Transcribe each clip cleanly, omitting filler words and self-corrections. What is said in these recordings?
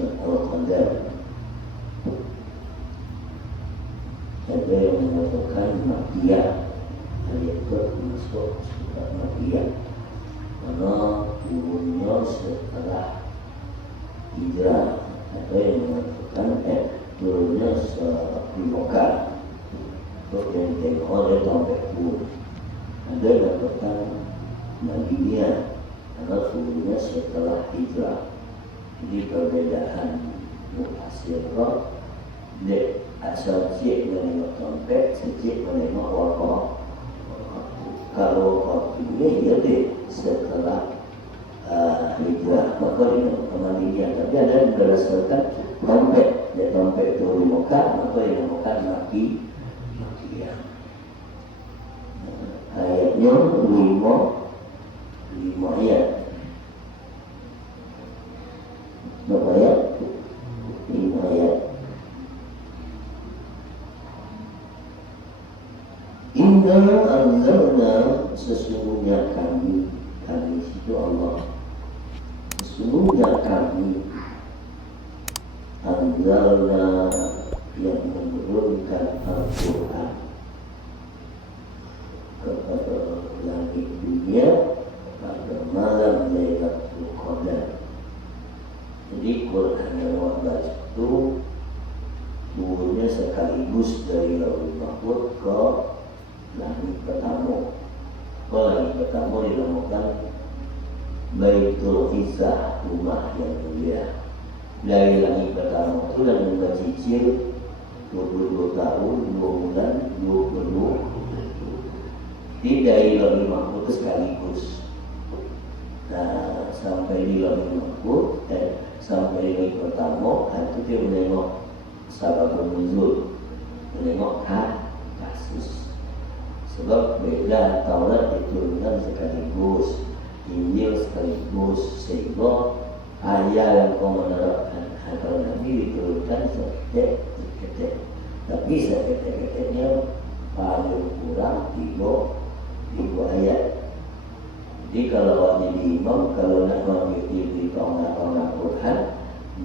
surat Al-Qadar. Ada yang mengatakan Makkiyah, ayat itu masuk surat Makkiyah karena turunnya setelah hijrah. Ada yang mengatakan turunnya di Mekah, untuk yang tengok oleh sampai pun. Ada yang mengatakan Madinah karena turunnya setelah hijrah. Jadi perbedaan mufassirah dek asal cik menengok sampai, cik menengok wakaf. Kalau waktu ini jadi setelah hijrah, maka ini Madinah. Tapi ada yang berdasarkan sampai, dia sampai turun Mekah, maka ini dinamakan Makkiyah. Ayatnya 5 ayat. Berapa ayat? 5 ayat. Inna anzalna, sesungguhnya kami itu Allah. Sesungguhnya kami anzalna, yang menurunkan Al-Quran kepada langit dunia pada malam Lailatul Qadar. Jadi Quran yang Allah itu turunnya sekaligus dari Lauhul Mahfuz ke langit pertama. Langit pertama dinamakan Baitul Izzah, rumah yang mulia. Dari langit pertama itu yang mencicil 22 tahun, 2 bulan, 20. Jadi dari Lauhul Mahfuz itu sekaligus. Nah, sampai di Lauhul Mahfuz, sampai di langit pertama, itu dia menengok sababun nuzul, menengok kasus. Sebab beda Taurat diturunkan sekaligus, Injil sekaligus, sehingga ayat yang kau menerapkan antara Nabi diturunkan seketik. Tapi seketik-ketiknya paling kurang 3 ayat. Jadi kalau orang jadi imam, kalau nak mengikuti kaum-kaum Quran,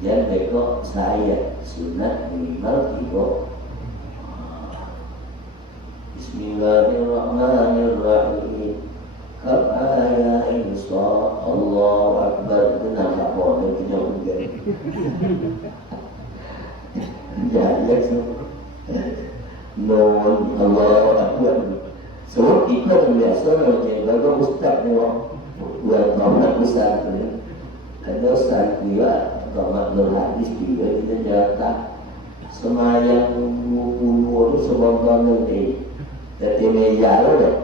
jangan bekok saya sunat minimal 3. Bismillahirrahmanirrahim. Kafaya insya Allah Akbar. Itu nampak bodoh punya juga. Jangan semua. Non Allah Akbar. So itu yang biasa kalau ustaz ni buat tamat besar tu. Ada ustaz dia tamat berhadis dia kita jatah semayang 20 tu sebab nanti jadi meja lah.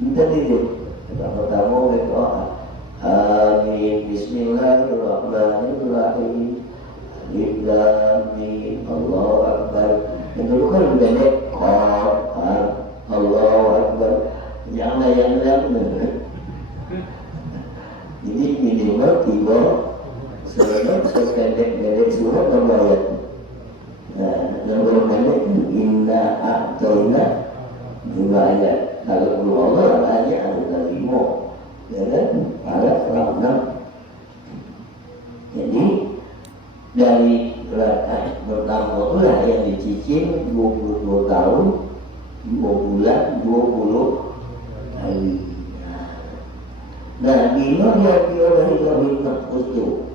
Kita itu pertama berdoa. Amin. Bismillahirrahmanirrahim. Alif Lam Mim. Allahu Akbar. Yang dulu kan pendek. Allahu Akbar. Jangan yang lain. Jadi minimal 3 sependek surat ayat. Nah, yang pendek inna a'tayna 2 ayat. Kalau Allah hanya ada 5, ya kan? Ada 6. Jadi dari rakaat pertama itulah yang dicicil 22 tahun, 2 bulan, 20 hari. Nah, bila dia dari Lauhul Mahfuz itu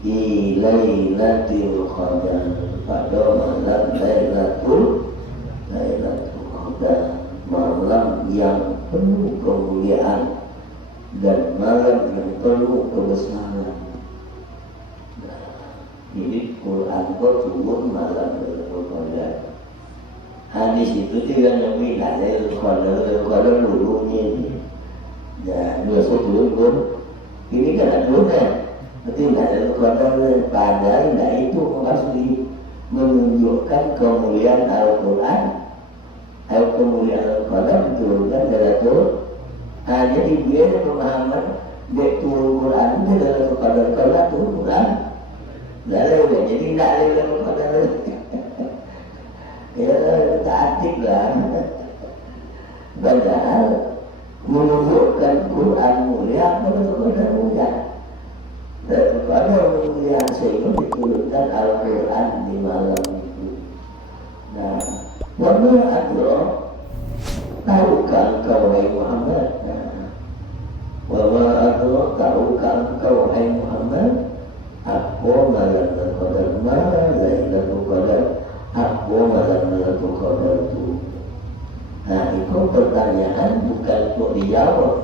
di Lailatul Qadar, pada malam Lailatul Qadar, malam yang penuh kemuliaan dan malam yang penuh kebesaran. Jadi Quran itu turun malam Lailatul Qadar. Hadis itu juga Nabi Lailatul Qadar dulunya ini. Ya, 2 pun ini kan ada kan. Berarti Lailatul Qadar padahal itu maksud menunjukkan kemuliaan Al-Quran. Kemuliaan Al-Qadar diturunkan Lailatul. Jadi dia pemahaman dia turun Quran itu Lailatul Qadar, kalau turun Quran lalu jadi tidak Lailatul Qadar. Ya taatib lah. Padahal menunjukkan Quran mulia, Lailatul Qadar mulia. Lailatul Qadar mulia sehingga diturunkan Al-Quran di malam itu. Nah, wama adro, tahukah engkau wahai Muhammad? Wama adro, tahukah engkau wahai Muhammad? Apa malam Qadar, Lailatul Qadar, apa malam Lailatul Qadar itu? Nah, itu pertanyaan bukan untuk dijawab,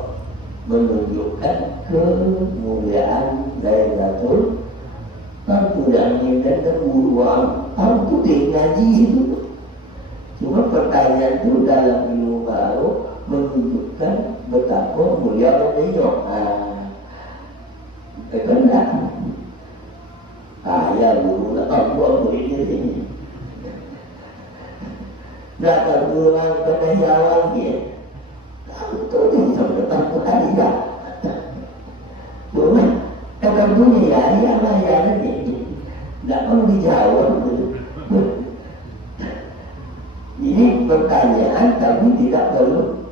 menunjukkan kemuliaan Lailatul Qadar dan kemuliaan. Aku ngaji itu. Cuma pertanyaan itu dalam ilmu baru menunjukkan betapa mulia beliau. Benar. Ya guru nak buat murid ini. Nak kalau orang kena jawab dia, itu dia sampai takut ada. Cuma kalau dunia ya ni, nak perlu dijawab. Ini pertanyaan tapi tidak perlu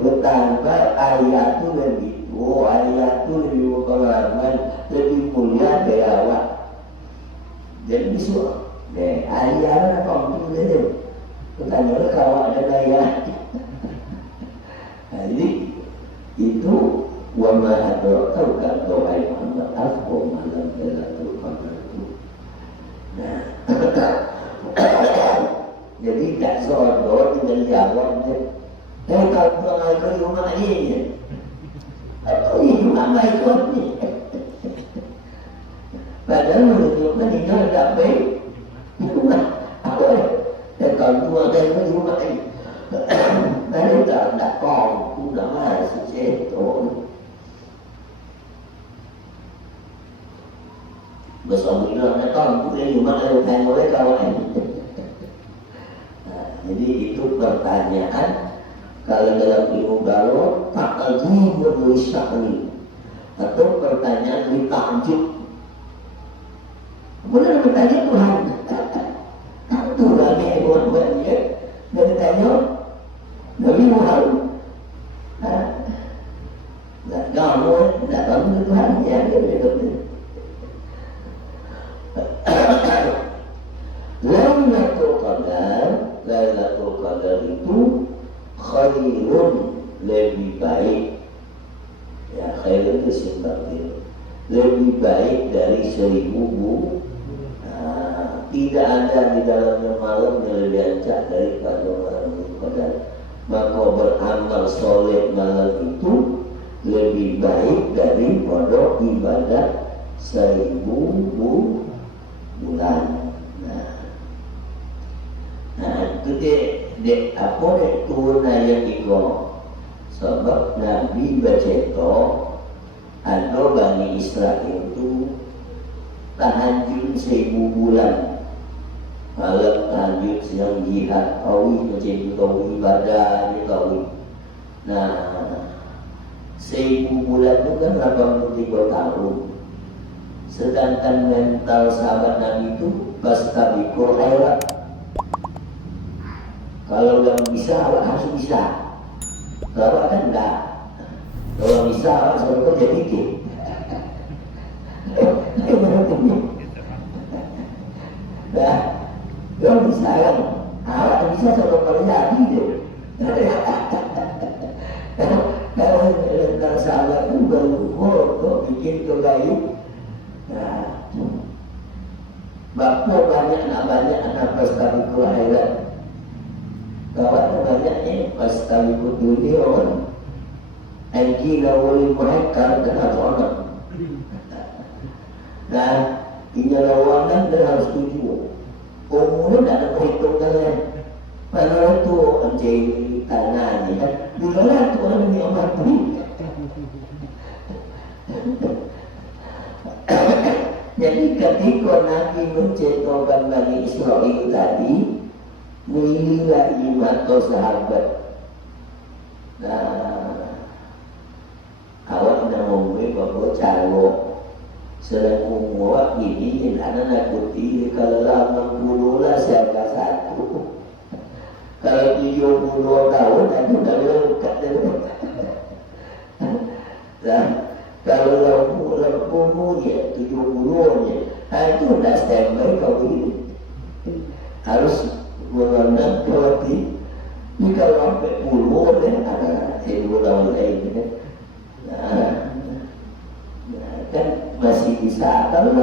bertambah ayat itu lebih. Oh, ayat itu lebih pengalaman, lebih mulia dari awak. Jadi bisa, ayat apa tu dia? Pertanyaan kalau ada ayat. Jadi itu wama adraka kata wahai Muhammad apa malam Lailatul Qadar itu. Nah, jadi tak seorang dengan jawab dia. Kalau tuan aku di rumah ini, aku di rumah ikut ni. Padahal menunjukkan ini ada baik. Di rumah aku kalau tuan aku di rumah ini, baru tak kong, sudah masih setor. Besok bilang nak di rumah ada tanya oleh kawan. Jadi itu pertanyaan kalau dalam ilmu baru tak lagi berwisakni atau pertanyaan ditakjub. Kemudian bertanya Tuhan, tentu Nabi buat dia dan tanya Nabi Muhammad. Tak kamu tak tahu Tuhan ya dia. Lailatul Qadar itu khairun, lebih baik. Ya, khairun itu simpati. Lebih baik dari 1000 bulan. Tidak ada di dalamnya malam yang lebih ancak daripada malam Qadar. Maka beramal soleh malam itu lebih baik daripada ibadah 1000 bulan. Itu dek apa dek turun ayat itu sebab Nabi bercerita ada Bani Israel itu tahajud 1000 bulan, malam tahajud, siang jihad, tawi macam itu, tawi ibadah dia tawi. Nah 1000 bulan itu kan 83 tahun, sedangkan mental sahabat Nabi itu fastabiqul khairat. Kalau yang bisa, awak harus bisa. Kalau kan enggak. Kalau bisa, awak selalu jadi dikit. Nah, kalau bisa kan, awak bisa selalu kalau jadi dia. Kalau sahabat itu baru bikin kebaik. Nah, bapa banyak anak fastabiqul khairat. Kawan banyaknya pasti ikut dunia orang. Angkila boleh mereka dan harus orang. Nah, ini lawanan dan harus tujuh. Umumnya tidak ada perhitungannya. Pada itu anjing tanah ni kan, bila tu orang ni amat beri. Jadi ketika Nabi menceritakan Bani Israel tadi, menilai iman atau sahabat. Nah, awak nak ngomong bahawa calo selain awak ini anak nakuti kalau 80 lah siapa satu. Kalau 70 tahun itu dah lengkap dah. Kalau 80 nya 70 nya itu udah standby kau ini harus mengenal berarti jika sampai puluh ada ilmu lawan lain kan masih bisa kalau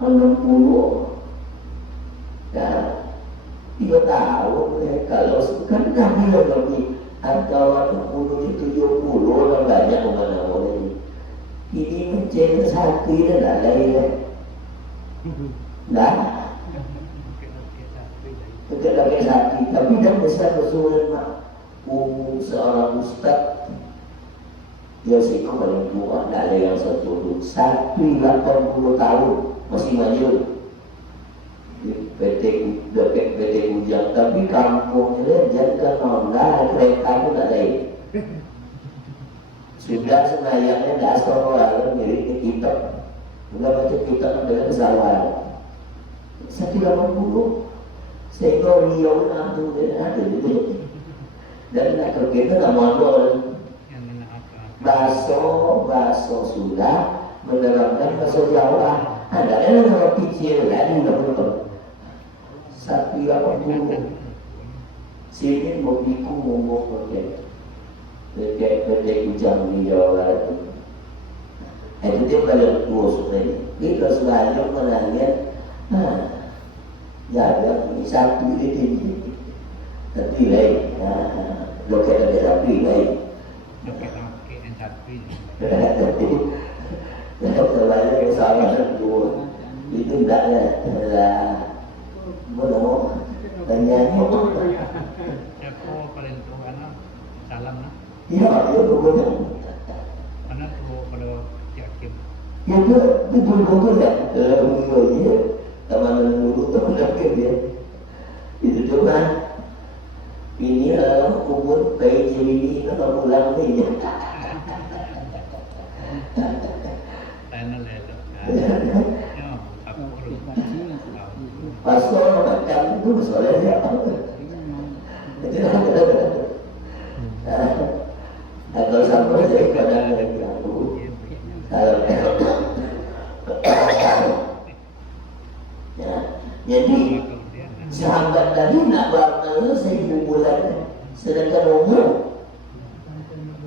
60 nah 3 tahun kalau kan kami lebih antara 60 70 orang banyak mana-mana ini menjadi satu dan lain nah tidak pakai sakit tapi dah besar bersuara mak seorang ustaz dia sih paling tua tak ada yang 180 tahun masih maju PT Ujang tapi kampungnya jaga nona kereta pun tak ada sudah senayangnya dah seorang milik ke kita sudah baca kita dengan kesalahan 180 sehingga Riau nanti ada gitu dan nak kerja nak modal baso sudah menerapkan bahasa Jawa ada yang orang kecil lagi betul sapi 80 sini mau biku mau kerja Ujang di Jawa Barat itu dia balik tua sebenarnya kita sebanyak menanya jaga satu itu tapi lain loket ada sapi lain selain yang sama dua itu tidaknya adalah mau tanya aku paling tua anak salam lah iya betul anak tua pada yakin ya betul ya iya teman dulu teman yakin dia itu cuma ini umur PJ ini kalau pulang ni pasal macam itu soalnya atau sampai saya kadang aku jadi sahabat tadi nak beramal 1000 bulan sedangkan umur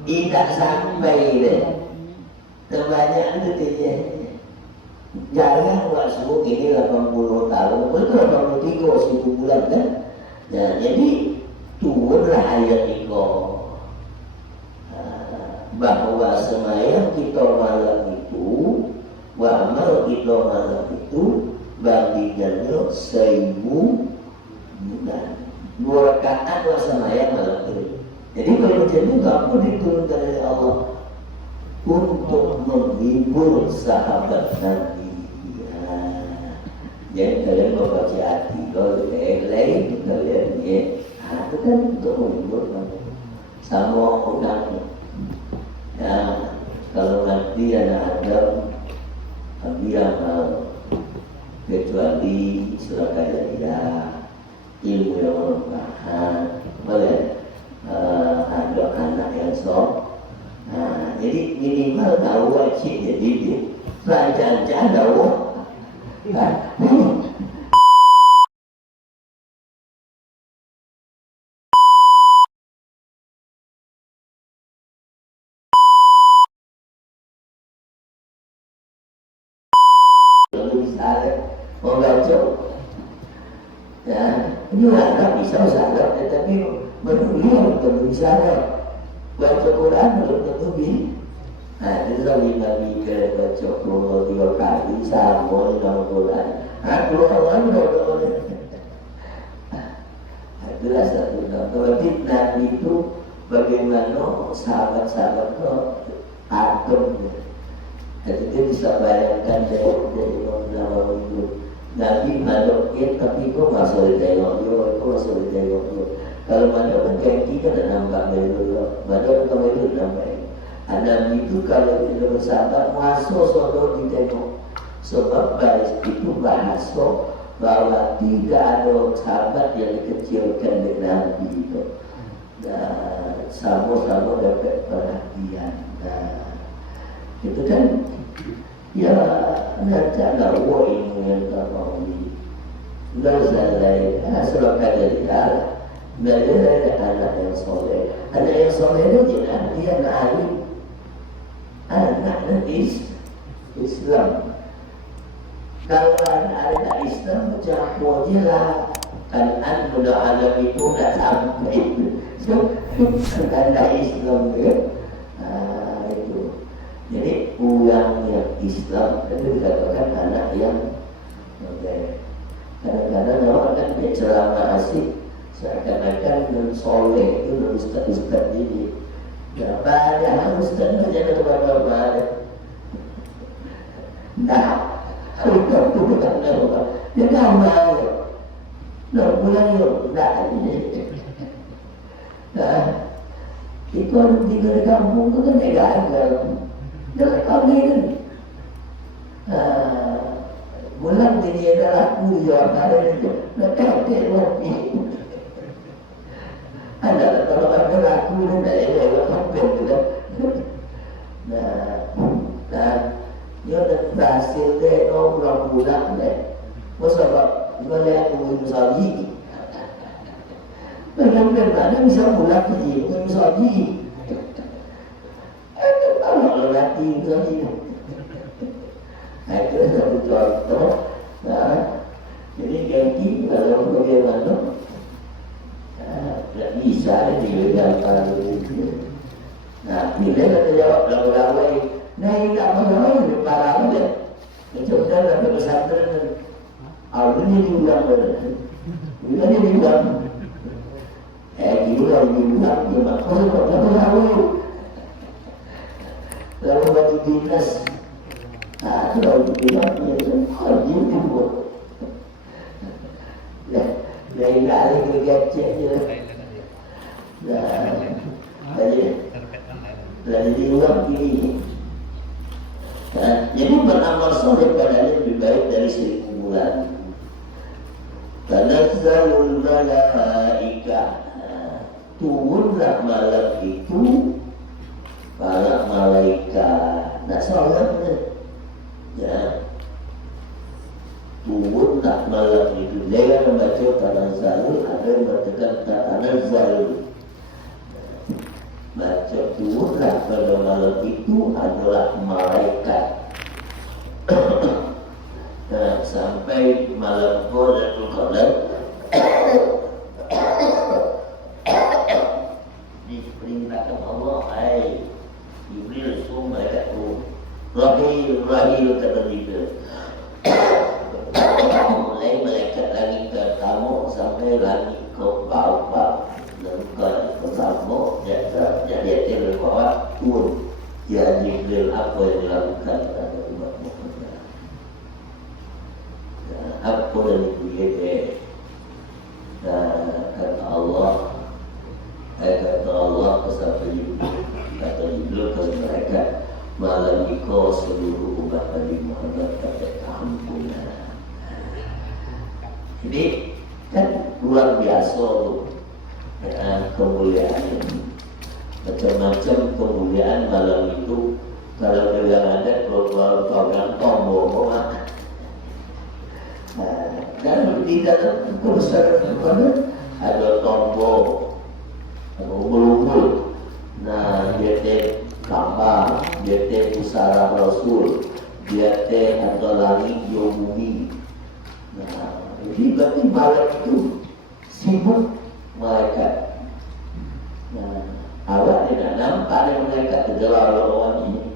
tidak sampai deh terbanyak itu dia jangan buat subuh ini 80 tahun betul 83 1000 bulan kan nah, jadi turunlah ayat itu bahwa semayang kita malam itu amal kita malam itu bagiannya 1000 bulan 2 rakaat semayang malam itu jadi kalau macam itu kamu diturunkan oleh Allah untuk menghibur sahabat Nabi jadi kalian membaca artikel lain kalian ya itu kan untuk menghibur sama orang ya kalau nanti ada dia kecuali Surabaya ilmu yang bermanfaat boleh ada anak yang sok jadi minimal tahu wajib jadi dia pelajaran tahu membaca ya ini anak bisa sadar tetapi menurut belum bisa baca Quran belum tentu bisa itu Nabi ke baca Quran 3 kali sama dalam Quran Quran itulah satu berarti Nabi itu bagaimana sahabat-sahabat itu atom jadi dia bisa bayangkan dari orang itu Nabi madoknya tapi kok masuk di tengok dia kok masuk di tengok dia kalau madok kan kaki kan ada nampak dari dulu madok kan itu nampak Nabi itu kalau kita bersahabat masuk sodok di tengok sebab baik itu bahasa bahwa tidak ada sahabat yang dikecilkan dengan Nabi itu sama-sama dapat perhatian itu kan ya nanti ada ilmu yang terbawi nazalai asraka dari Allah dari anak yang soleh. Anak yang soleh itu jelas dia anak Islam. Kalau anak Islam macam wajilah kan mudah alam itu tak sampai anak Islam itu. Jadi orang yang Islam itu dikatakan anak yang modern. Kadang-kadang orang kan dia ceramah asik seakan-akan non soleh itu non ustaz ini. Ya pada ustaz saja kepada nah, kalau itu bukan apa. Dia tahu mana. Nak pulang yuk, nah ini. Nah, itu orang tinggal di kampung itu kan tidak ada. Jangan kau ni bulan ini adalah aku yang ada itu. Nak tengok ni. Ada kalau ada aku ni dah ada hampir sudah. Nah, dia dah berhasil deh orang bulan deh. Masa boleh aku misalnya. Benar-benar bisa bulan ni, misalnya. Kalau lelaki misalnya. Itu satu contoh. Jadi ganti kalau bagaimana tak bisa dibedakan. Bila kita jawab lawan-lawan, tak mahu di parang dia. Macam dah pesantren. Awal ni diulang ber. Bila ni diulang. Diulang. Maksud apa tahu? Lalu bagi dinas, kalau dinas dia wajib dibuat. Lain kali kerja je. Jadi diulang ini. Jadi beramal soleh padanya lebih baik dari 1000 bulan. Tanazzalul malaika, turunlah malam itu. Para malaikat nak solat ya turunlah malam itu. Jangan membaca tanazzalul, ada yang mengatakan tanazzalul. Baca turunlah pada malam itu adalah malaikat. Sampai malam Lailatul Qadar diperintahkan Allah, Jibril suruh malaikat turun. Rahil kata Jibril. Mulai malaikat langit pertama sampai langit ke-4 dan ke-1 jadi dia berkata turun. Ya Jibril, apa yang dilakukan pada umat Muhammad? Apa yang diberi? Kata Allah kepada Jibril, kata Jibril kepada mereka, malam itu seluruh umat Nabi Muhammad dapat ampunan. Jadi kan luar biasa tu kemuliaan, macam-macam kemuliaan malam itu. Kalau dia ada program tombol, dan di dalam kursus ada tombol. Umbul-umbul. Nah, dia teh gambar, dia teh pusara Rasul, dia teh ada langit di bumi. Nah, jadi berarti malam itu sibuk malaikat. Nah, awak tidak nampak ada malaikat tergelar orang ini.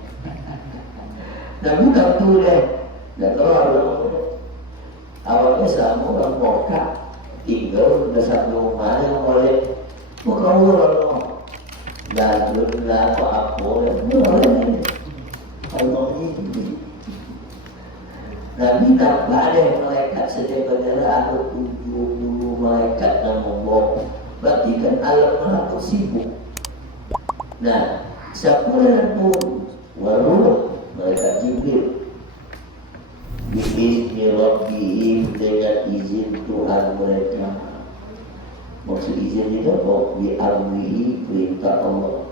Dan bukan tu deh, dah keluar awaknya sama orang Mekah, tinggal di satu rumah yang boleh. Bukan orang dan benar apa boleh Allah ini. Nabi tak ada malaikat setiap bendera ada 70 malaikat yang membawa. Berarti kan alam maha sibuk. Nah, siapa yang pun waruh malaikat Jibril biizni Rabbihim, dengan izin Tuhan mereka. Maksud izin itu apa? Bi'amrihi, perintah Allah.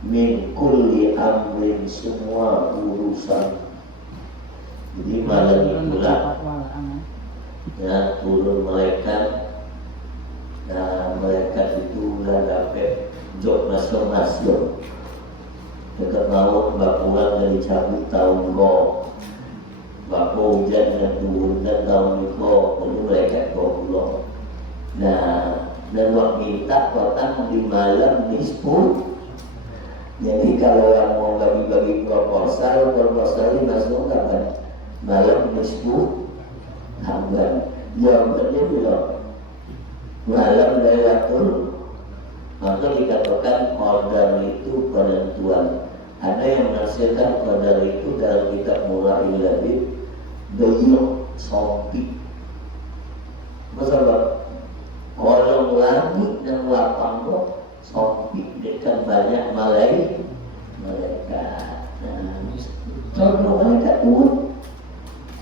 Min kulli amrin, semua urusan. Jadi malam itulah ya turun malaikat. Nah malaikat itu udah dapet job masing-masing. Dekat maut bakulan dari cabut tahun go, baku hujan dan turun dan tahun go, itu malaikat go pulau. Nah dan waktu minta kotak di malam nisfu. Jadi kalau yang mau bagi-bagi proposal ini masuk kapan? Malam nisfu hamdan. Jawabannya belum. Malam Lailatul, maka dikatakan qadar itu penentuan. Ada yang menafsirkan qadar itu dalam kitab Mura'il Labib Bayuk Sompi. Masalah kolong langit dan lapang kok Sompi, dekat banyak malaikat. Contoh malaikat turun.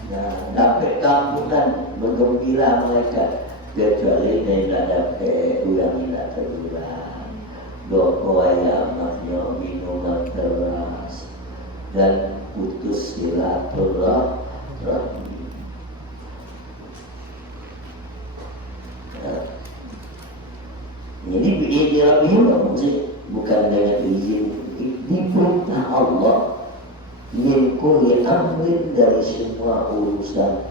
Nah, dapat kampunan bergembira malaikat. Kecuali tidak dapat yang tidak terulang. Doko ayamahnya minuman keras dan putus silaturahmi. Jadi ini bukan dengan izin, diperintah Allah min kulli amrin dari semua urusan.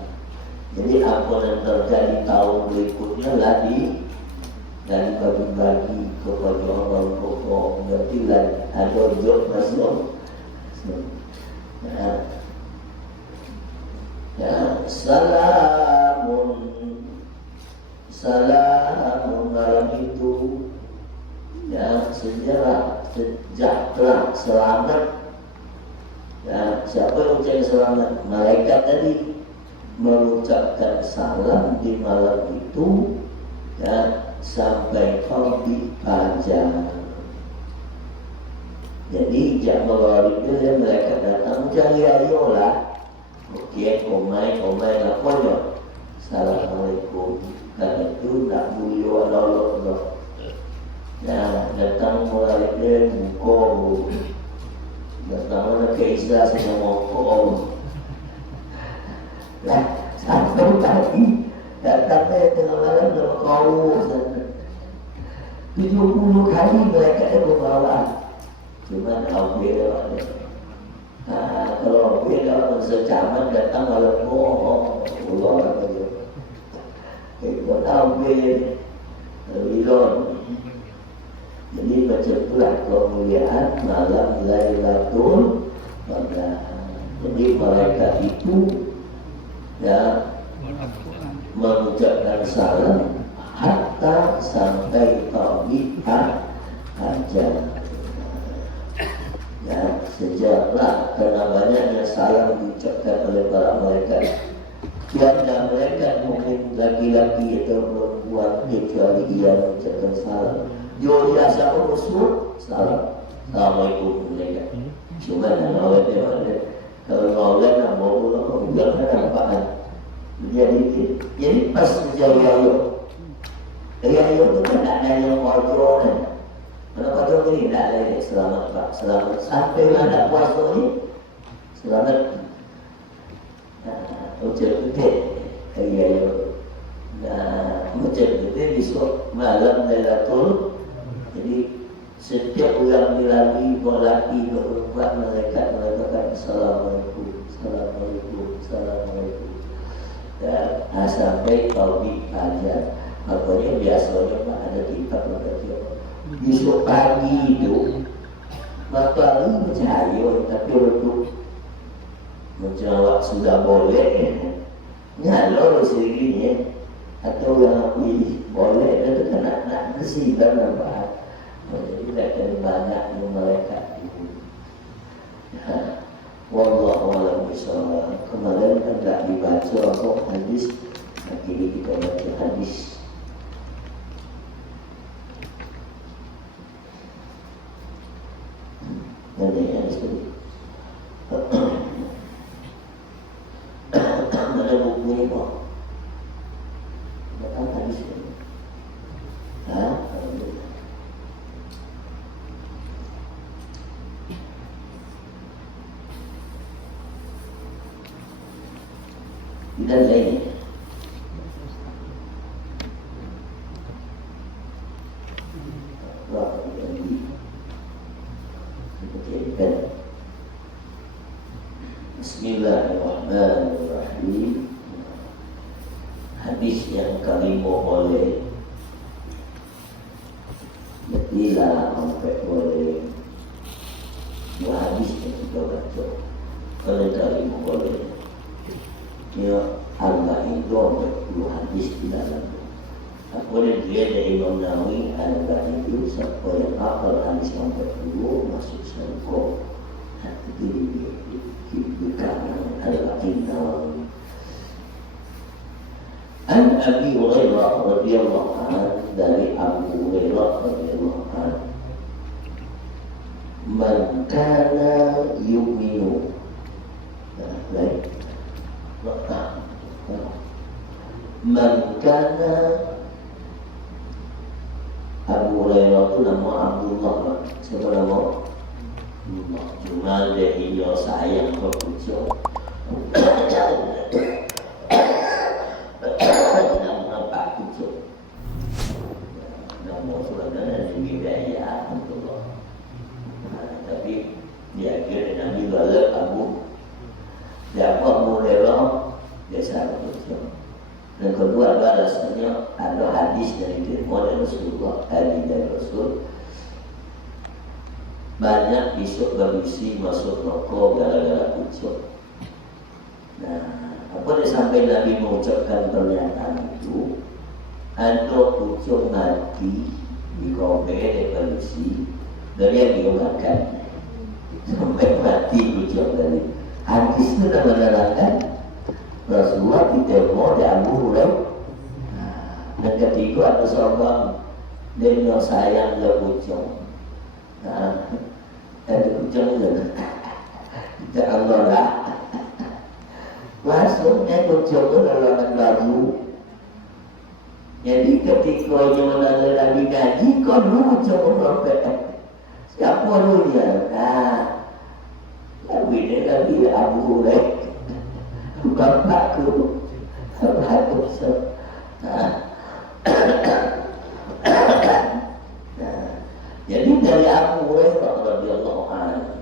Jadi apa yang terjadi tahun berikutnya lagi dan bagi-bagi kepada orang pokok berarti ada job masuk. Salamun malam itu ya sejahtera selamat. Ya, siapa yang ucapkan selamat? Malaikat tadi mengucapkan salam di malam itu ya sampai di fajar. Jadi jam maghrib itu mereka datang cari ayolah. Oke, komai lapornya. Assalamualaikum. Karena itu nak beliau Allah. Ya datang mulai dia buku. Datang ke Islam semua buku. Lah, satu tadi datangnya tengah malam dalam kau 70 kali mereka ada membawa. Cuma kau beda ada. Nah, kalau beda secaman datang malam bohong, Allah kata. Kalau tahu beda, bilon. Jadi macam itulah kemuliaan malam Lailatul Qadar. Jadi malaikat itu ya mengucapkan salam hatta sampai tabiat aja. Ya sejarah karena banyaknya salam diucapkan oleh para malaikat. Tiada malaikat mungkin laki-laki atau perempuan kecuali ia mengucapkan salam. Dia biasa usul salam. Assalamualaikum malaikat. Cuma kalau maulana nak mau biar ada apaan. Jadi pas menjauh Riayo itu kan ada yang wajib kan. Kalau wajib ini tidak ada yang selamat Pak, selamat sampai ada puasa ini selamat. Ucap gede Riayo. Nah, ucap gede besok malam Lailatul. Jadi setiap bulan lagi berlaki berempat malaikat mengatakan Assalamualaikum, Assalamualaikum. Dan sampai taubik aja. Makanya biasanya Pak ada kitab berkata besok pagi itu matahari bercahaya tapi untuk menjawab sudah boleh nyalor segini atau yang lebih boleh itu kan nak bersih dan nampak. Jadi akan banyak malaikat itu. Wallahu a'lam bishawab. Kemarin kan tak dibaca kok hadis. Akhirnya kita baca hadis. Ada hadis tadi. Mana buku ini kok? Ada hadis ini. dan lainnya. Bismillahirrahmanirrahim. Hadis yang kami boleh bila sampai boleh dua hadis yang kita baca kalau kami boleh dia arba'in dua hadis di dalamnya. Boleh dia dari Imam Nawawi arba'in itu siapa yang hafal hadis sampai dulu masuk surga. Itu bukan adalah Nawawi. An Abi Hurairah radhiyallahu anhu, dari Abu Hurairah radhiyallahu anhu, man kana yu'minu, man kana, Abu Hurairah itu nama Abdullah. Siapa nama? Cuma dia ini sayang kepucuk. Nama Pak Pucuk. Nama sebenarnya Hidayah Abdullah. Tapi dia kira Nabi Balak Abu. Dia Abu Hurairah biasa Pucuk. Dan kedua balasannya ada hadis dari firman Rasulullah, hadis dari Rasul. Banyak besok berisi masuk rokok gara-gara pucuk. Nah, apa dia sampai Nabi mengucapkan pernyataan itu? Ada pucuk mati di kopi berisi, dari yang diobatkan sampai mati pucuk dari. Hadis itu dah menerangkan Rasulullah ditemu di Abu Hurairah. Dan ketiga ada seorang dia sayang ke pucuk. Ada pucuk itu kita Allah lah. Masuknya pucuk itu dalam baju. Jadi ketika dia mendengar Nabi ngaji, kau dulu coba sampai siapa dulu dia? Nabi Abu Hurairah, bapakku, bapakku. Jadi dari Abu Hurairah radhiyallahu anhu,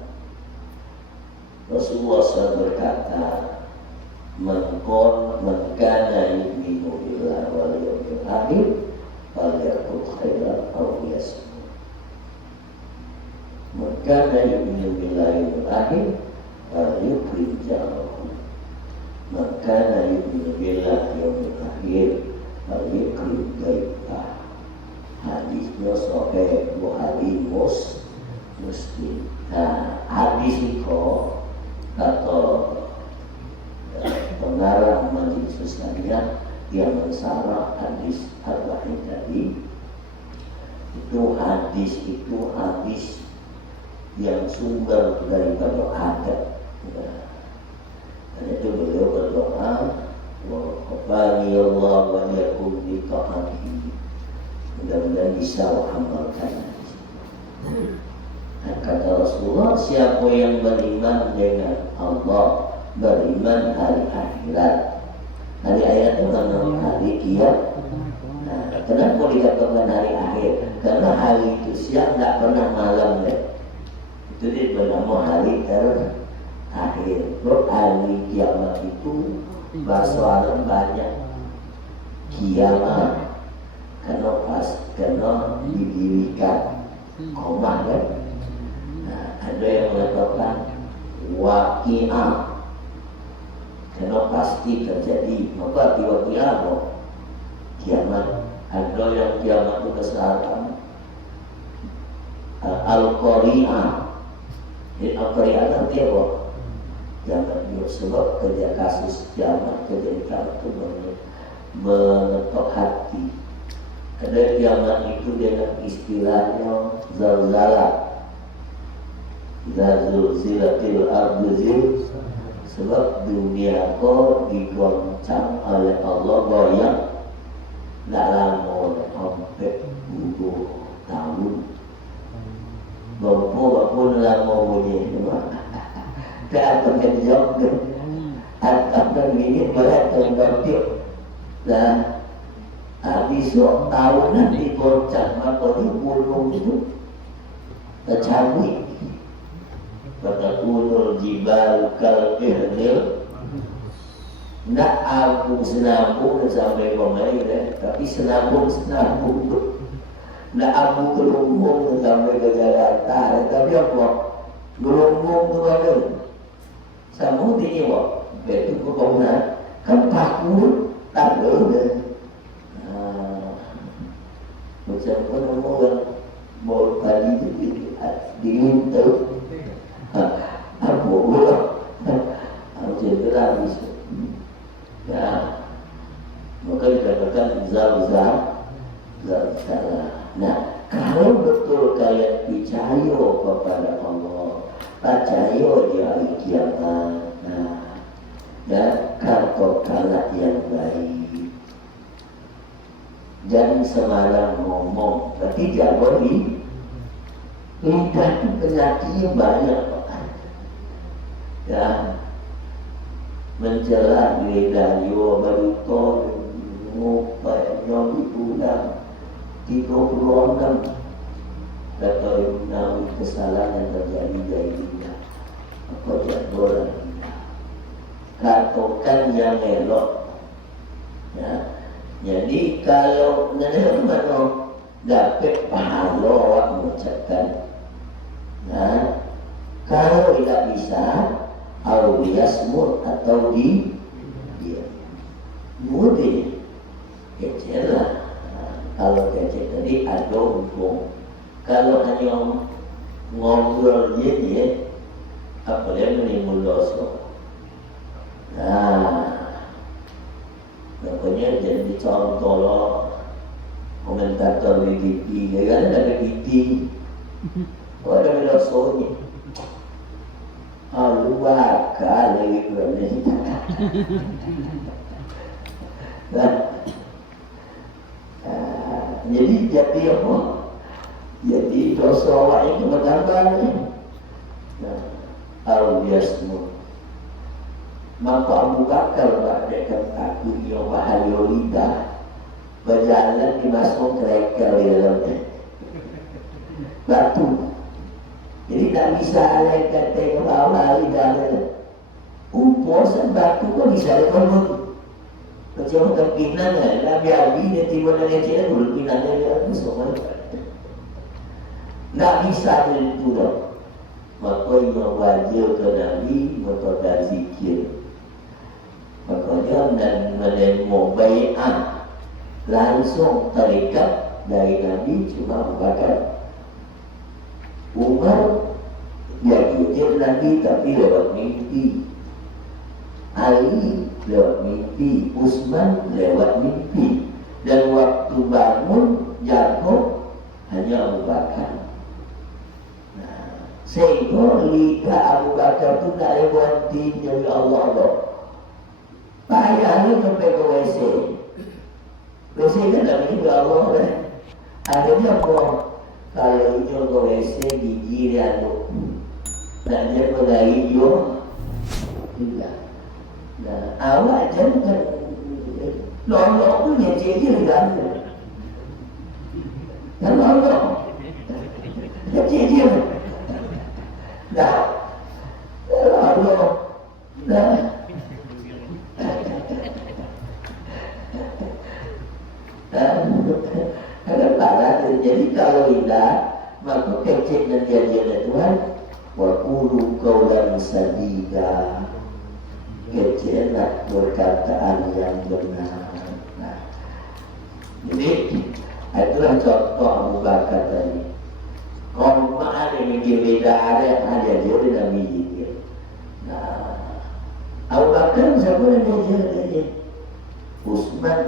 Rasulullah SAW berkata, man kana yu'minu billahi wal yawmil akhir falyaqul khairan aw liyasmut. Man kana yu'minu billahi wal akhir falyukrim jarahu. Man kana yu'minu billahi wal yawmil akhir falyukrim dhaifah. Hadisnya sahih Bukhari Muslim. Nah, hadis itu atau pengarang majelis sekalian yang mensarah hadis arba'in tadi, itu hadis yang sumber daripada adat. Dan itu beliau berdoa, wa qafani Allah wa yakum bi ta'atihi. Mudah-mudahan bisa amalkan. Kata Rasulullah, siapa yang beriman dengan Allah, beriman hari akhirat. Hari akhirat itu mana? Hari kiamat. Nah, kenapa dikatakan hari akhir? Karena hari itu siang, tak pernah malam ya. Itu dia bernama hari terakhir. Terus hari kiamat itu bahasa Arab banyak. Kiamat kena didirikan koma kan. Nah, ada yang mengatakan waqi'ah, kena pasti terjadi. Maka arti waqi'ah kiamat. Ada yang kiamat itu kesalahan al-qari'ah. Jadi al-qari'ah nanti apa? Kiamat itu sebab kerja kasus kiamat, kerja itu mengetok hati. Ada kiamat itu dengan istilahnya zalzalah. Zalzilatil ardu, sebab dunia ko digoncang oleh Allah goyang dalam sampai 20 tahun. Bapa pun lama bunyi. Tak akan jawab. Atapkan ini berat tergantiok. Dan besok tahunan di Borcak maka di gunung itu tercabut. Kata gunung jibal kalbirnil. Nak aku senambung sampai kemarin, tapi senambung tu. Nak aku gelombung sampai ke Jakarta, tapi apa? Gelombung tu mana? Sambung tinggi apa? Betul ke kau kan takut tak ada. Macam mana orang bawa tadi diminta apa pula? Macam itulah bisa. Ya, maka dikatakan zalzal. Nah, kalau betul kalian percaya kepada Allah, percaya di hari kiamat, dan kata-kata yang baik. Jangan semalam ngomong, tapi tidak boleh. Lidah itu penyakitnya banyak, ya. Mencela lidah jiwa berito ngupai nyobi ulang 36 kata menawi kesalahan yang terjadi dari lidah apa jadwal lidah katakan yang elok ya. Jadi kalau nenek mana dapat pahala awak mengucapkan nah kalau tidak bisa atau dia semut atau di dia mudah kecil lah. Kalau kecil tadi ada hukum. Kalau hanya ngobrol dia apa dia menimbul dosa. Nah, pokoknya jadi contoh loh komentator BGP, kan ada BGP, ada dosanya. Luar kali ini. Jadi apa? Jadi dosa awak itu bertambah ni. Al-Yasmu. Maka Abu Bakar berkata aku yang bahaya lidah berjalan dimasuk kereta di dalamnya batu. Jadi tak bisa ada kata ke bawah lidah upos dan batu kok bisa ada macam kemungkinan Nabi Abi dia tiba dari Cina dulu pinannya dia itu semua tak bisa dari itu dah. Maka yang wajib ke Nabi maka zikir makanya dan menerima bayat langsung terikat dari Nabi cuma Bakar Umar ya jujur Nabi tapi lewat mimpi Ali lewat mimpi Utsman lewat mimpi dan waktu bangun jatuh hanya Abu Bakar. Nah, sehingga lidah Abu Bakar itu tak lewat dari Allah loh. Payahnya sampai ke WC kan tak begitu Allah kan. Akhirnya apa? Kalau hijau ke WC gigi dia tu dan dia pada hijau tidak. Nah, awak jangan lolok pun dia cekir kan. Dan lolok dia cekir. Dah lolok dah. Ada parah. Jadi kalau tidak maka kecil dan janjian Tuhan waqulu qawlan sadida kecil nak perkataan yang benar. Nah, jadi itulah contoh Abu Bakar tadi. Kalau ada yang beda ada dia Nabi dia. Nah, Abu Bakar siapa yang dia? Utsman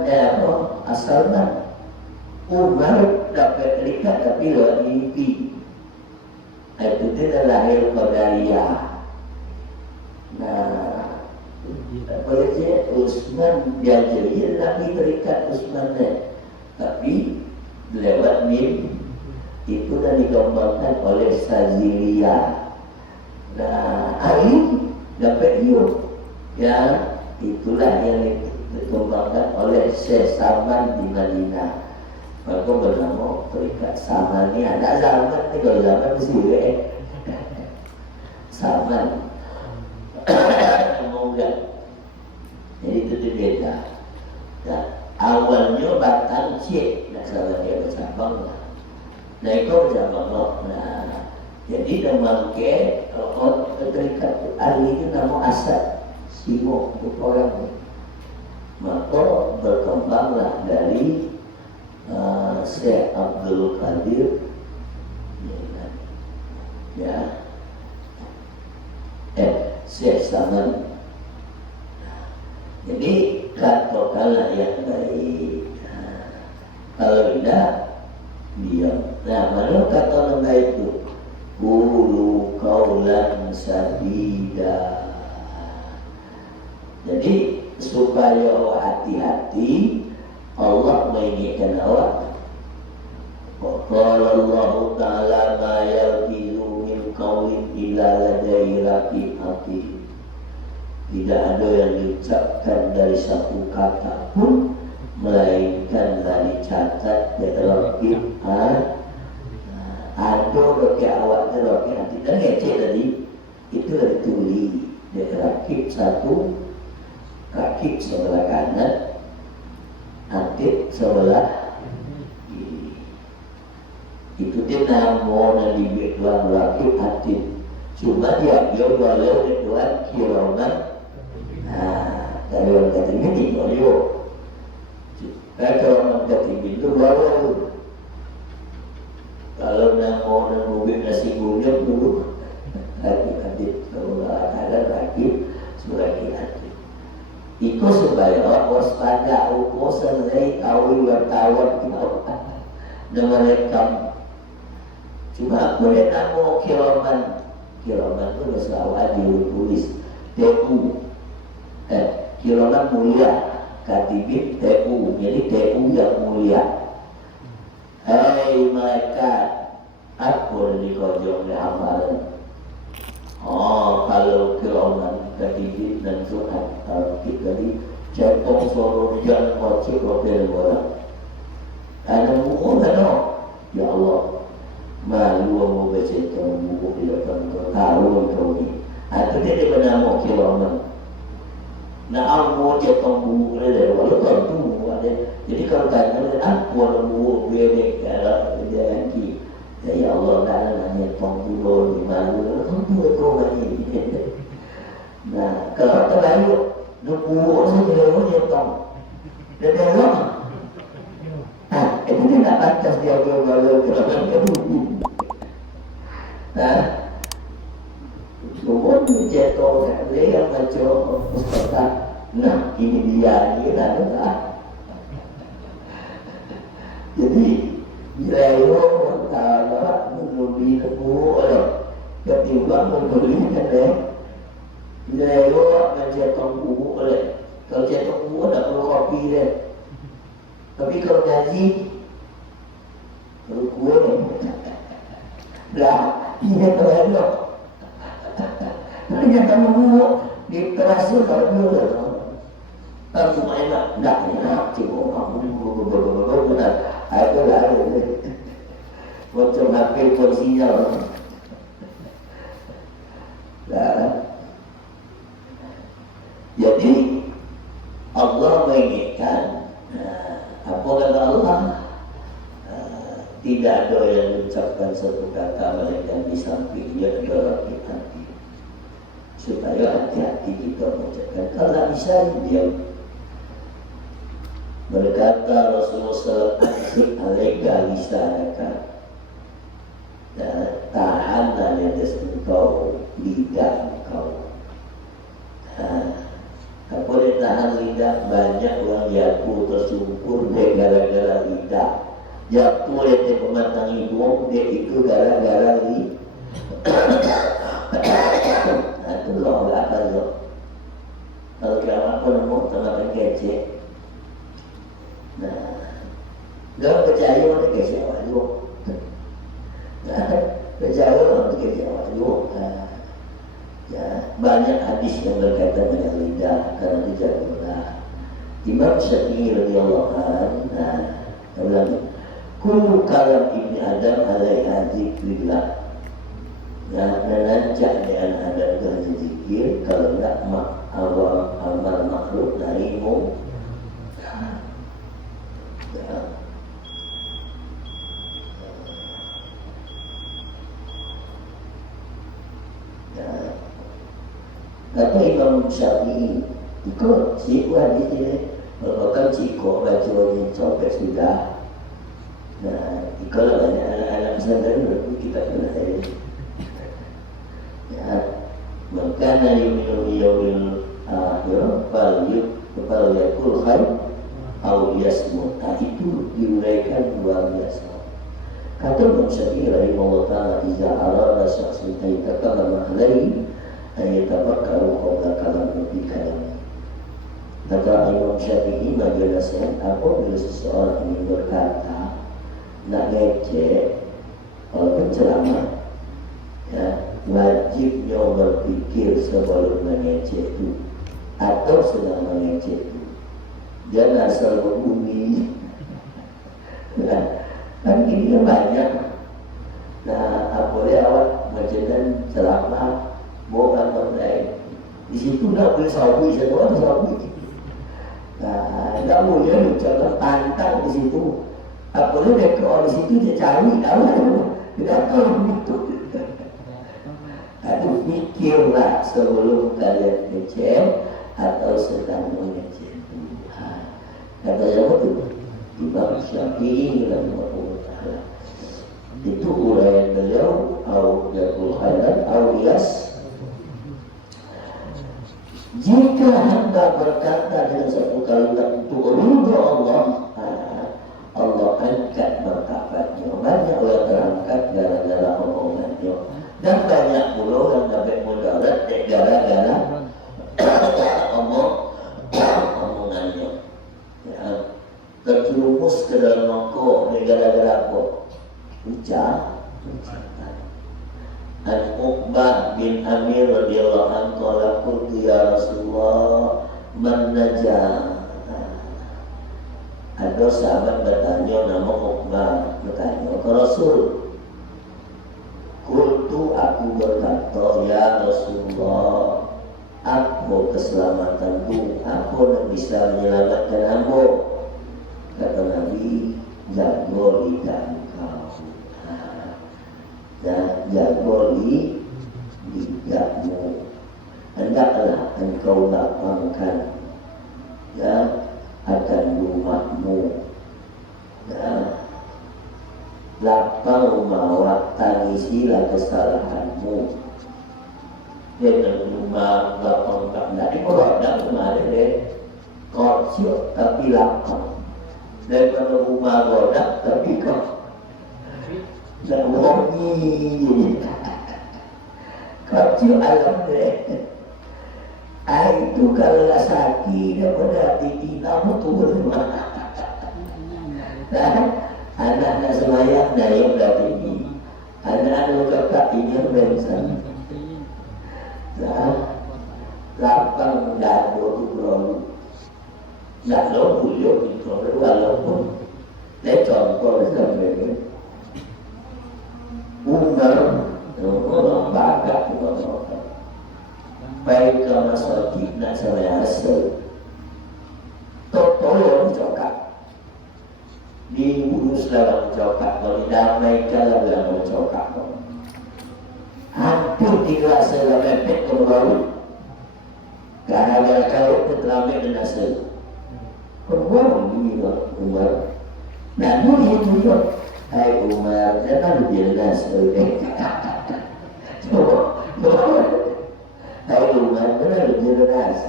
asalnya Umar dapat terikat tapi lewat mimpi. Itu dia lahir Qadariyah. Nah, apa saja Utsman diajari Nabi terikat Utsman tapi lewat mimpi. Itu dah dikembangkan oleh Saziliyah. Nah, Ali dapat hidup ya itulah yang dikembangkan oleh Syekh Salman di Madinah. Maka bernama Tarikat Salman. Ini ada zaman ni, kalau zaman mesti Salman. Semoga. Jadi itu beda. Nah, awalnya batang Syekh, nak salah dia bercabang lah. Nah itu bercabang lah. Nah, jadi nama ke Tarikat ahli itu nama Asad Simo itu orang ni. Maka berkembanglah dari Syekh Abdul Qadir, ya, Syekh Salman. Jadi katakanlah yang baik. Kalau tidak, diam. Nah, mana kata nama itu? Qulu qawlan sadida. Jadi supaya hati-hati, Allah mengingatkan awak. Qala Allah Ta'ala ma yalfizu min qawlin illa ladayhi raqibun atid. Tidak ada yang diucapkan dari satu kata pun melainkan dari catat dari raqib ada bagi awak dari raqib atid. Dan ngecek tadi itu dari tulis dari raqib satu, raqib sebelah kanan, atid sebelah kiri. Itu dia nama Nabi Tuhan raqib atid. Cuma dia walau Tuhan kiraman. Dari orang kata ini walau. Kalau orang kata itu walau. Kalau nama mobil nasi goreng dulu raqib atid sebelah kanan, raqib sebelah kiri atid. Itu supaya waspada ukur selesai tahu wartawan kita dengan rekam. Cuma aku lihat nama kiraman itu selalu ada tulis TU, kiraman mulia, katibin TU, jadi TU yang mulia. Hai malaikat, aku dikojong oleh amalan. Kalau kiraman katibin dan Tuhan kita di cepong suruh jangan kocik wakil bola. Ada buku kan? Ya Allah, malu mau baca buku dia kan tahu kau ni. Atau dia bernama kiraman. Nah, mau cepong buku dia, walau kan tu ada. Jadi kalau tanya aku ada buku dia ni kalau dia lagi. Ya Allah, dah nanya cepong buku ni malu. Tentu kau ni. Nah, kalau terlalu nunggu saja nyetong dan dia itu tidak pantas dia galau kerana kedua. Nah, semua nyetong dia yang macam ustaz. Nah, ini dia ni lah. Jadi bila orang tahu membeli buku ketimbang membeli kan bila orang mencetak buku boleh. Kalau cetak buku tak perlu kopi dia. Tapi kalau ngaji perlu kuih. Lah, ini terlalu. Tapi cetak buku di terasa kalau dulu. Aku enak, tak enak. Cuma kamu benar. Aku lah. Macam HP pun sinyal. Lah. Jadi Allah mengingatkan apa kata Allah, tidak ada yang mengucapkan satu kata melainkan di sampingnya adalah hati. Supaya hati-hati kita mengucapkan. Kalau tak bisa dia berkata Rasulullah SAW, alaika lisanaka, tahanlah yang engkau lidah engkau. Tak boleh tahan lidah. Banyak orang jatuh tersungkur dia gara-gara lidah. Jatuh dia pematang hidung dia itu gara-gara lidah. Itu loh gak akan loh. Kalau kira apa nemu tengah kecek. Nah, gak percaya orang kecek awal juga. Percaya orang kecek awal juga. Ya, banyak hadis hadis yang berkaitan dengan lidah karena dijaganya. Imam Syafi'i radhiyallahu anhu bilang, kullu kalam ibni Adam alaiha zikrillah. Menancak dengan ada kerja zikir, kalau tidak amal makhluk darimu. Kata Imam Syafi'i, ikut cikgu hadis ini, merupakan cikgu baca ini sampai sudah. Nah, kalau banyak anak-anak pesantren kita kena ini. Ya, maka minum yaumil akhir, fal yakul khair, au yasmut. Itu diuraikan luar biasa. Kata Imam Syafi'i rahimahullah ta'ala, iza arada syakhsun ayyatakallama alaihi ayyatafakkaru qawla kalam fi kalami. Kata Imam Syafi'i bagi nasihat, apabila seseorang ingin berkata nak ngecek penceramah, ya, wajibnya berpikir sebelum mengecek itu atau sedang mengecek itu. Jangan asal berbunyi. Kan ini kan banyak. Nah, apabila awak menceritakan ceramah bukan berdaya, di situ nak boleh sawi, semua sawi. Nah, tak boleh ucapkan pantang di situ. Apabila mereka orang di situ dia cari, tidak tahu begitu. Aduh, mikirlah sebelum kalian ngecek atau sedang mengecek. Kata siapa tu? Imam Syafi'i rahimahullah ta'ala. Itu uraian beliau, au yakul khairan au yas. Jika hamba berkata dengan satu kalimat untuk ridha Allah, Allah angkat martabatnya. Banyak orang terangkat gara-gara omongannya. Dan banyak pula yang dapat mudarat gara-gara omongannya. Ya, terjerumus ke dalam mangkuk gara-gara apa? Ucapan. An Uqbah bin Amir radhiyallahu anhu qala qultu ya Rasulullah man najah. Ada sahabat bertanya, nama Uqbah bertanya ke Rasul. Qultu, aku berkata, ya Rasulullah, apa keselamatanku? Apa yang bisa menyelamatkan hamba? Kata Nabi, jaga lidah engkau. Dan jaga lidahmu. Hendaklah engkau lapangkan, ya, akan rumahmu. Ya, lapang rumah, tangisilah kesalahanmu. Dengan rumah lapang tak nak dikorang kemarin deh, kocok tapi lapang. Daripada rumah rodak tapi kau nak wangi. Kocok alam deh. Itu kalau lah sakit daripada tiba betul rumah. Anak-anak semayang dari yang dah tinggi. Anak-anak kakak ini yang bersan. Lapang dado tu berlalu. Tak lalu beliau itu walaupun dia contoh sampai Umar orang bakat orang baik ke masjid nak saya hasil tolong cokak diurus dalam cokak, kalau didamaikan dalam cokak. Hampir tidak saya mepet kembali gara-gara kalau terlambat dan hasil kembali Umar. Nah dulu itu juga, hai Umar, jangan jelas hai Umar, jangan jelas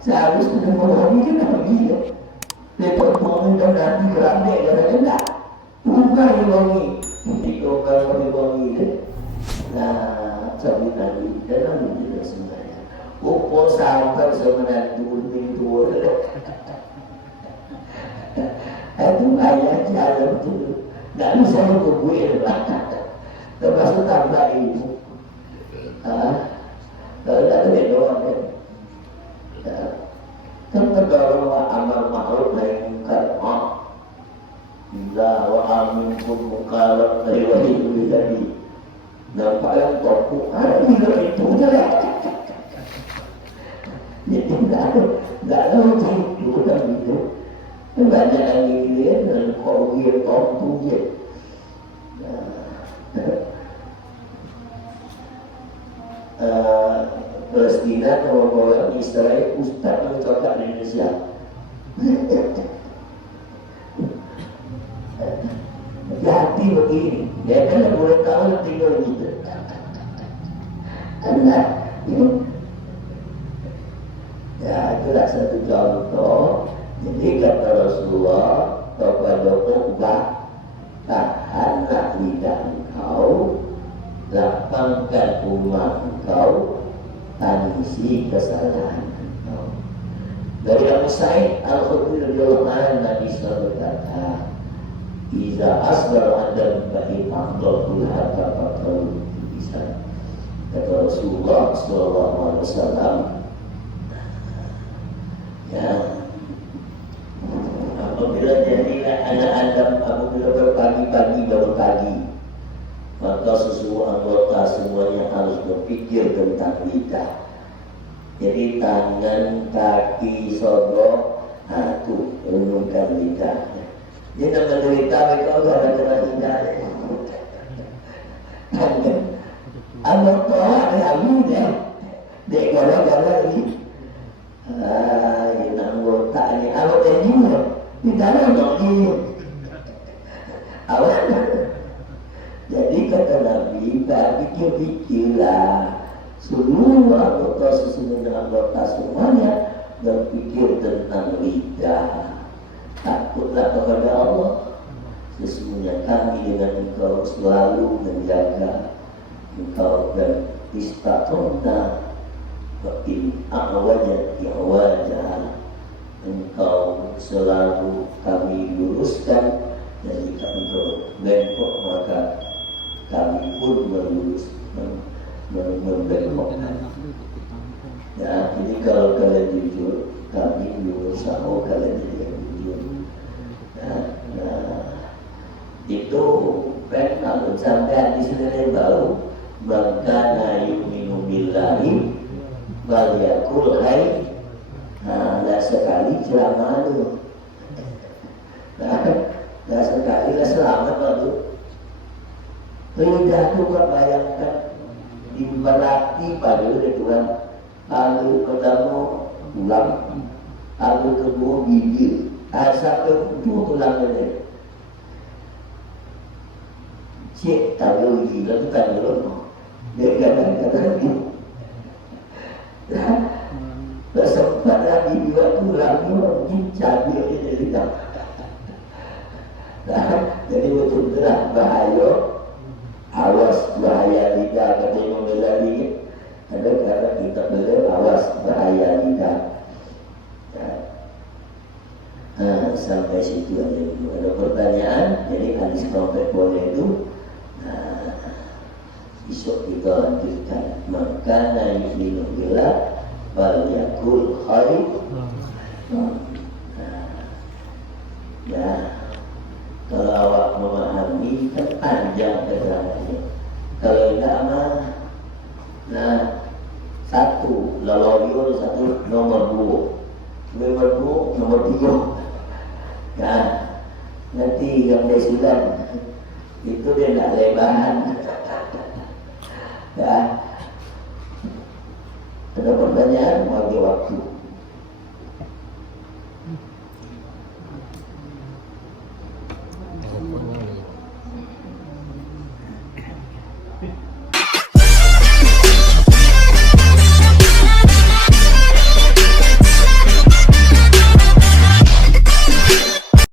seharusnya memahami kenapa dia lepas bangun dan nanti kerandek kata-kata bukan diwangi dikokal diwangi. Nah sambil nanti dalam dia sebenarnya ukur sampai sebenarnya itu itu ayah jalan itu gak bisa menunggu termasuk tambah ibu Kalau tidak ada doang kan. Ya. Kan kedorong wa amal ma'ruf nahi munkar. Bila wa aminkum munkaran dari wahyu jadi nampak yang topu. Bila itu je. Jadi tidak ada macam itu kan gitu. Banyak yang dilihat dan kau dia topu je. Palestina kalau Israel Ustaz yang cakap di Indonesia. Hati begini, dia kan boleh tahu tinggal gitu. Anak itu, ya itulah satu contoh. Jadi kata Rasulullah kepada Uqbah, tahanlah lidah engkau, lapangkan rumah engkau, tangisi kesalahan engkau. Dari Abu Sa'id Al-Khudri radhiyallahu anhu Nabi sallallahu alaihi wasallam, "Iza asbar adam bahi afdalul hatta faqul bisa." Kata Rasulullah sallallahu alaihi wasallam, ya, apabila jadilah anak Adam apabila berpagi-pagi bangun pagi, maka sesuatu anggota semuanya harus berpikir tentang lidah. Jadi tangan, kaki, sodok, itu renungkan lidah. Dia nak menderita mereka gara-gara lidah. Anggota yang dia gara-gara ini. Ini anggota ini anggota juga. Di dalam ini. Awal. Jadi kata Nabi, pikir-pikirlah. Seluruh anggota sesungguhnya anggota semuanya berpikir tentang lidah. Takutlah kepada Allah. Sesungguhnya kami dengan engkau selalu menjaga engkau dan istatona in awajat wajah engkau selalu kami luruskan, dan jika engkau bengkok maka kami pun meluruskan membengkokkan. Ya, jadi kalau kalian jujur kami lurus, sama kalian jadi yang jujur. Nah, itu kan kalau sampai di sini baru bangkana yu'minu billahi wal yakul hai. Nah, sekali ceramah itu. Nah, sekali lah selamat lalu. Lidah itu kau bayangkan diberati pada Tuhan. Lalu pertama tulang, lalu kedua bibir, sampai ujung tulang ini. Cik tak boleh gila tu tak boleh. Dia kadang-kadang ni tak sempat lagi dia tulang ni mungkin cabai dia lidah. Jadi betul-betul bahaya. Awas bahaya lidah kata Imam Ghazali. Kadang-kadang kita belajar awas bahaya lidah. Sampai situ aja dulu. Ada pertanyaan, jadi hadis komplit boleh itu. Besok kita lanjutkan. Makana yu'minu billah wal yakul khair. Ya, kalau awak memahami kan panjang keterangannya. Kalau tidak mah, nah, satu lalorior, satu nomor dua, nomor tiga. Ya, nanti yang desulan itu dia nak lebahan. Ya, ada pertanyaan bagi waktu.